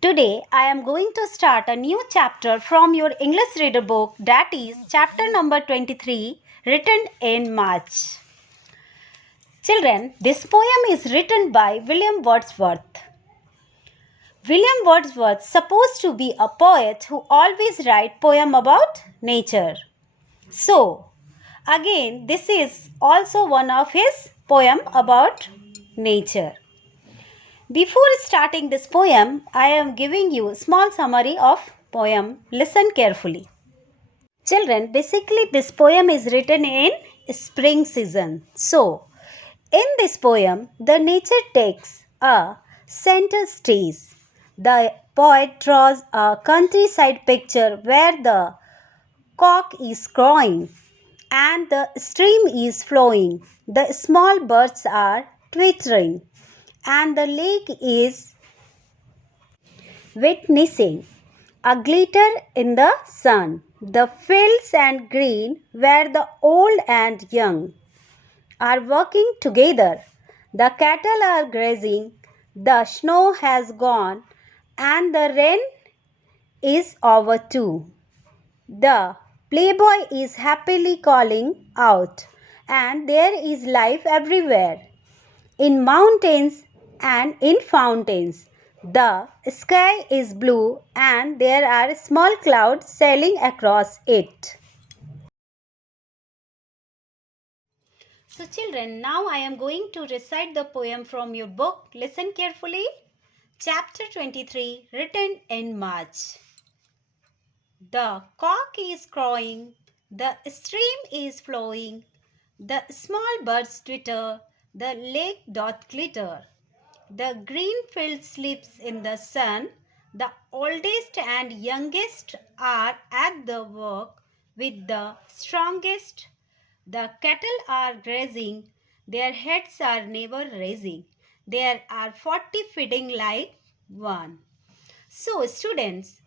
Today I am going to start a new chapter from your English reader book, that is chapter number 23, written in March. Children, this poem is written by William Wordsworth. William Wordsworth supposed to be a poet who always write poem about nature. So, again this is also one of his poem about nature. Before starting this poem, I am giving you a small summary of poem. Listen carefully. Children, basically this poem is written in spring season. So, in this poem, the nature takes a center stage. The poet draws a countryside picture where the cock is crowing and the stream is flowing. The small birds are twittering and the lake is witnessing a glitter in the sun. The fields and green where the old and young are working together. The cattle are grazing, the snow has gone, and the rain is over too. The playboy is happily calling out, and there is life everywhere. In mountains and in fountains, the sky is blue and there are small clouds sailing across it. So children, now I am going to recite the poem from your book. Listen carefully. Chapter 23, written in March. The cock is crowing, the stream is flowing, the small birds twitter, the lake doth glitter. The green field sleeps in the sun, the oldest and youngest are at the work with the strongest. The cattle are grazing, their heads are never raising. There are 40 feeding like one. So students,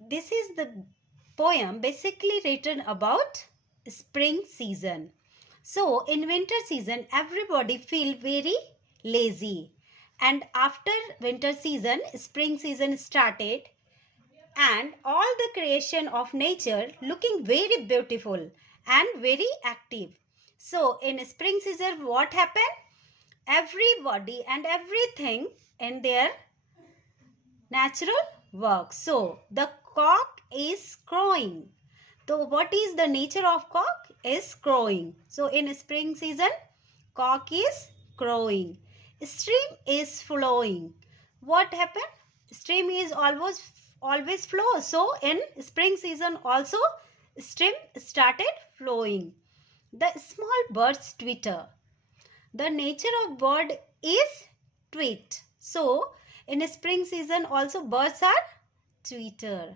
this is the poem basically written about spring season. So in winter season, everybody feel very lazy. And after winter season, spring season started and all the creation of nature looking very beautiful and very active. So in spring season, what happened? Everybody and everything in their natural work. So the cock is crowing. So what is the nature of cock? Is crowing. So in spring season, cock is crowing. Stream is flowing. What happened? Stream is always flow. So in spring season also stream started flowing. The small birds twitter. The nature of bird is tweet. So in spring season also birds are twitter.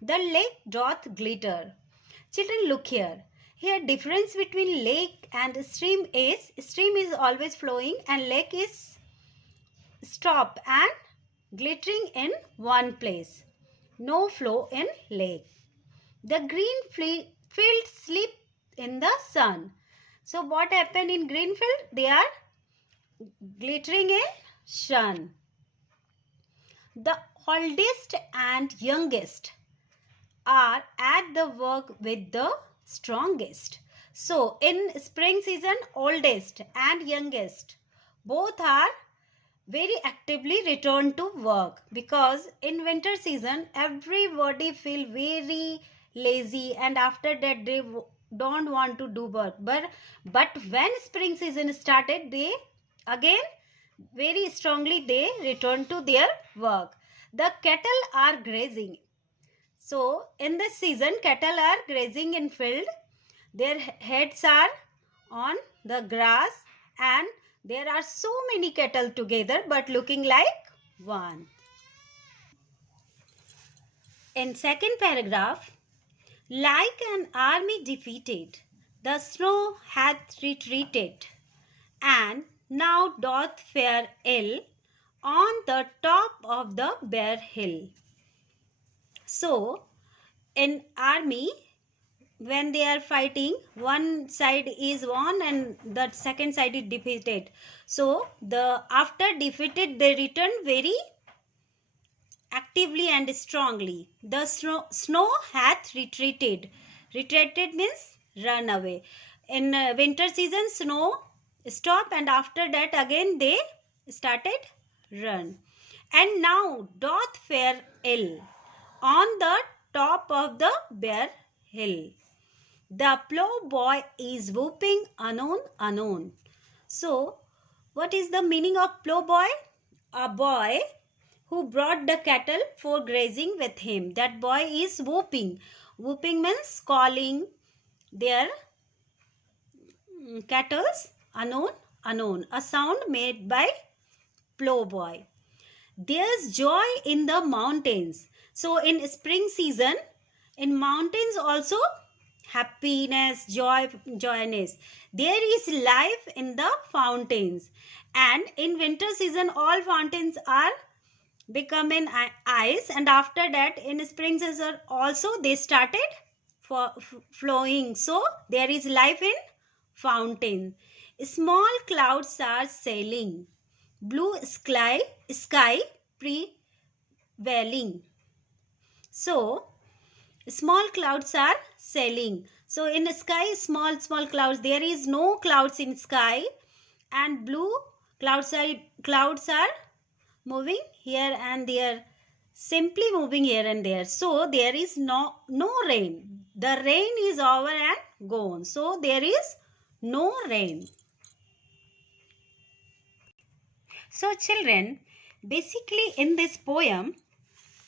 The lake doth glitter. Children, look here. Here difference between lake and stream is always flowing and lake is stop and glittering in one place. No flow in lake. The green field sleep in the sun. So what happened in green field? They are glittering in sun. The oldest and youngest are at the work with the strongest. So in spring season, oldest and youngest both are very actively return to work, because in winter season everybody feel very lazy and after that they don't want to do work. But when spring season started, they again very strongly they return to their work. The cattle are grazing. So in this season, cattle are grazing in field. Their heads are on the grass and there are so many cattle together but looking like one. In second paragraph, like an army defeated, the snow hath retreated, and now doth fare ill on the top of the bare hill. So, in army, when they are fighting, one side is won and the second side is defeated. So the after defeated they return very actively and strongly. The snow hath retreated. Retreated means run away. In winter season, snow stop, and after that again they started run. And now doth fare ill on the top of the bare hill. The ploughboy is whooping anon anon. So, what is the meaning of ploughboy? A boy who brought the cattle for grazing with him. That boy is whooping. Whooping means calling their cattle anon anon. A sound made by ploughboy. There's joy in the mountains. So in spring season, in mountains also happiness, joy, joyness. There is life in the fountains. And in winter season, all fountains are becoming ice. And after that, in spring season also they started flowing. So there is life in fountain. Small clouds are sailing. Blue sky prevailing. So small clouds are sailing. So in the sky, small clouds. There is no clouds in sky, and blue clouds are moving here and there, simply moving here and there. So there is no rain. The rain is over and gone. So there is no rain. So children, basically in this poem,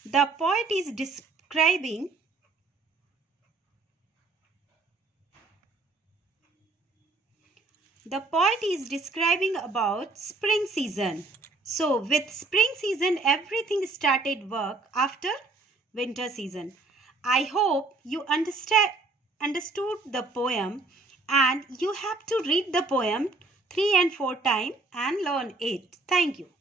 the poet is describing about spring season. So with spring season, everything started work after winter season. I hope you understood the poem, and you have to read the poem 3 and 4 times and learn it. Thank you.